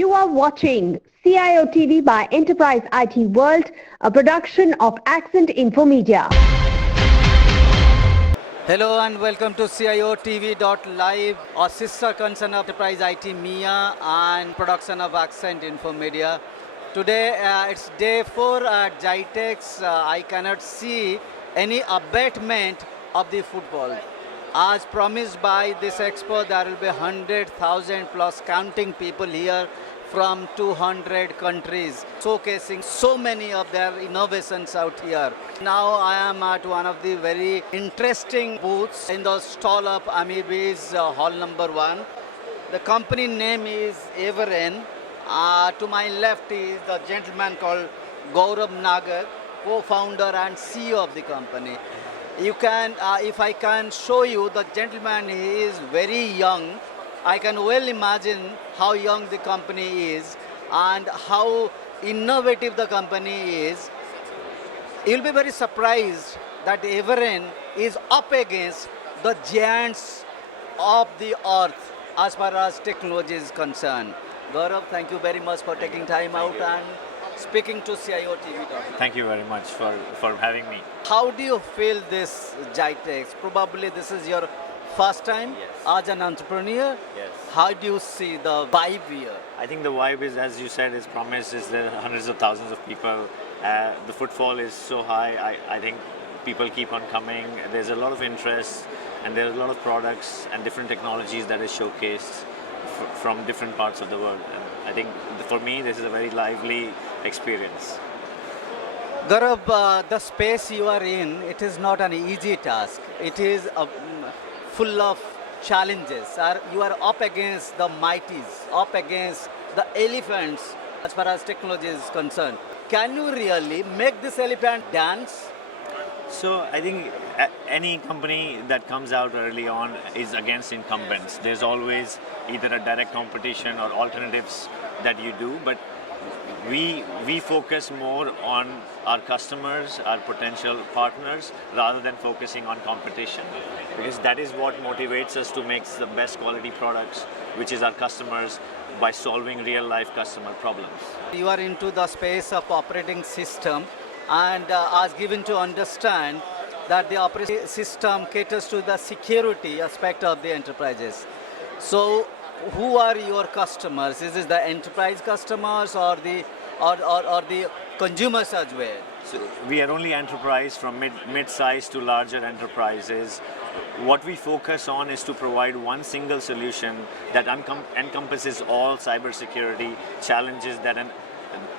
You are watching CIOTV by Enterprise IT World, a production of Accent Info Media. Hello and welcome to CIOTV.live, a sister concern of Enterprise IT MIA and production of Accent Info Media. Today it's day 4 at Jitex. I cannot see any abatement of the football. As promised by this expo, there will be 100,000 plus counting people here from 200 countries, showcasing so many of their innovations out here. Now I am at one of the very interesting booths in the stall of Amiibi's hall number 1. The company name is Evren. To my left is the gentleman called Gaurav Nagar, co-founder and CEO of the company. You can, if I can show you, the gentleman, he is very young. I can well imagine how young the company is and how innovative the company is. You'll be very surprised that Evren is up against the giants of the earth as far as technology is concerned. Gaurav, thank you very much for taking time out and speaking to CIOTV. Thank you very much for having me. How do you feel this Jitex? Probably this is your first time as an entrepreneur. Yes. How do you see the vibe here? I think the vibe is, as you said, is promised, is there are hundreds of thousands of people. The footfall is so high. I think people keep on coming. There's a lot of interest and there's a lot of products and different technologies that is showcased from different parts of the world. And I think for me, this is a very lively experience. Gaurav, the space you are in, it is not an easy task. It is full of challenges. You are up against the mighties, up against the elephants as far as technology is concerned. Can you really make this elephant dance? So I think any company that comes out early on is against incumbents. There's always either a direct competition or alternatives that you do, but we focus more on our customers, our potential partners, rather than focusing on competition, because that is what motivates us to make the best quality products, which is our customers, by solving real life customer problems. You are into the space of operating system, and as given to understand that the operating system caters to the security aspect of the enterprises. So who are your customers? Is it the enterprise customers or the consumers as well? So we are only enterprise, from mid-size to larger enterprises. What we focus on is to provide one single solution that encompasses all cybersecurity challenges that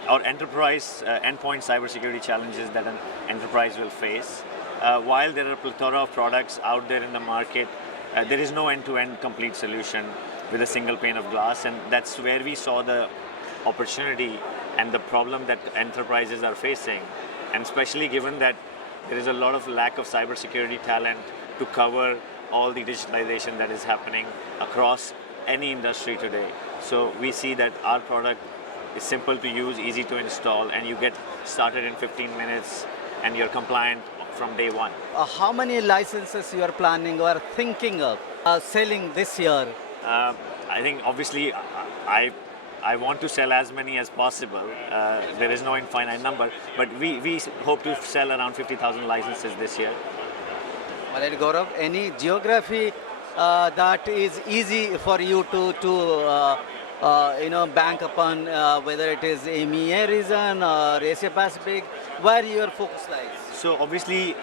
or enterprise endpoint cybersecurity challenges that an enterprise will face. While there are a plethora of products out there in the market, there is no end-to-end complete solution with a single pane of glass, and that's where we saw the opportunity and the problem that enterprises are facing, and especially given that there is a lot of lack of cybersecurity talent to cover all the digitalization that is happening across any industry today. So we see that our product is simple to use, easy to install, and you get started in 15 minutes and you're compliant from day one. How many licenses you are planning or thinking of selling this year? I think obviously I want to sell as many as possible. There is no infinite number, but we hope to sell around 50,000 licenses this year. All right, Gaurav, any geography that is easy for you to bank upon, whether it is EMEA region or Asia Pacific, where your focus lies? So obviously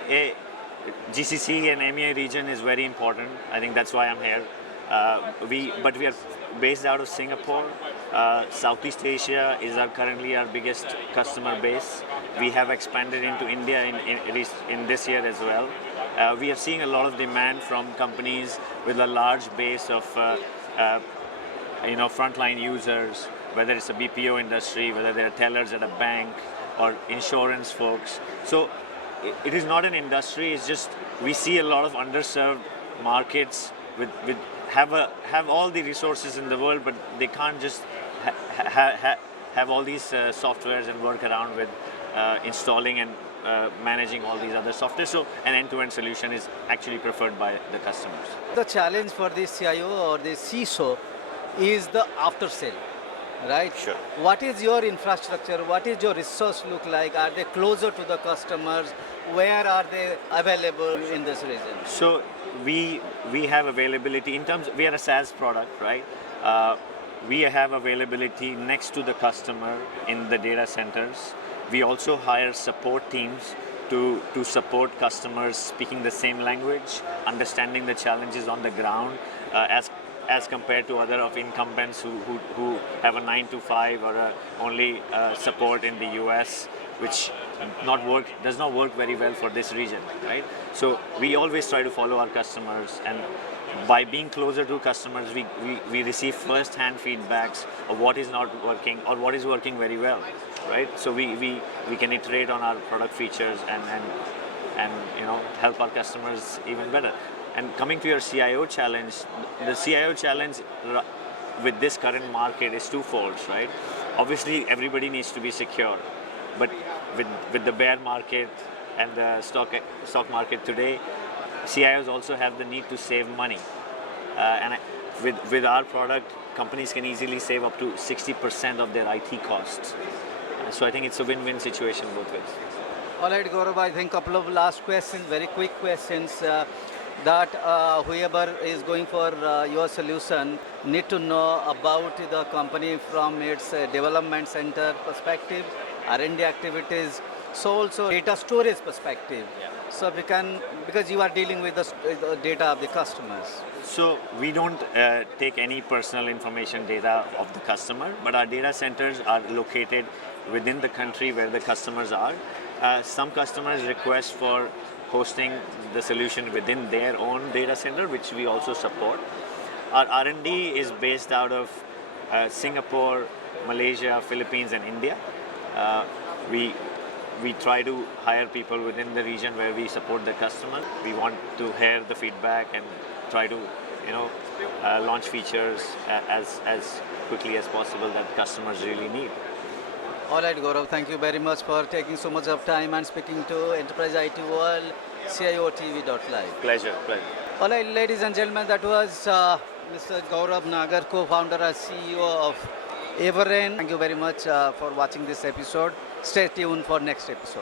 GCC and EMEA region is very important. I think that's why I'm here. But we are based out of Singapore. Southeast Asia is currently our biggest customer base. We have expanded into India in this year as well. We are seeing a lot of demand from companies with a large base of frontline users, whether it's a BPO industry, whether they're tellers at a bank or insurance folks. So it is not an industry, it's just we see a lot of underserved markets with have all the resources in the world, but they can't just have all these softwares and work around with installing and managing all these other software. So an end-to-end solution is actually preferred by the customers. The challenge for the CIO or the CISO is the after sale. right? Sure. What is your infrastructure? What is your resource look like? Are they closer to the customers? Where are they available in this region? So we have availability in terms. We are a SaaS product, right? Uh, we have availability next to the customer in the data centers. We also hire support teams to support customers speaking the same language, understanding the challenges on the ground, as compared to other of incumbents who have a 9 to 5 or only support in the US, which does not work very well for this region, right? So we always try to follow our customers, and by being closer to customers, we receive first-hand feedbacks of what is not working or what is working very well, right? So we can iterate on our product features and help our customers even better. And coming to your CIO challenge, the CIO challenge with this current market is twofold, right? Obviously, everybody needs to be secure, but with the bear market and the stock market today, CIOs also have the need to save money, with our product, companies can easily save up to 60% of their IT costs. So I think it's a win-win situation both ways. All right, Gaurav, I think couple of last questions, very quick questions that whoever is going for your solution need to know about the company from its development center perspective, R&D activities, so also data storage perspective. So we can, because you are dealing with the data of the customers. So we don't take any personal information data of the customer, but our data centers are located within the country where the customers are. Some customers request for hosting the solution within their own data center, which we also support. Our R&D is based out of Singapore, Malaysia, Philippines, and India. We try to hire people within the region where we support the customer. We want to hear the feedback and try to launch features as quickly as possible that customers really need. All right, Gaurav, thank you very much for taking so much of time and speaking to Enterprise IT World, CIOTV.live. Pleasure. All right, ladies and gentlemen, that was Mr. Gaurav Nagar, co-founder and CEO of Evren. Thank you very much for watching this episode. Stay tuned for next episode.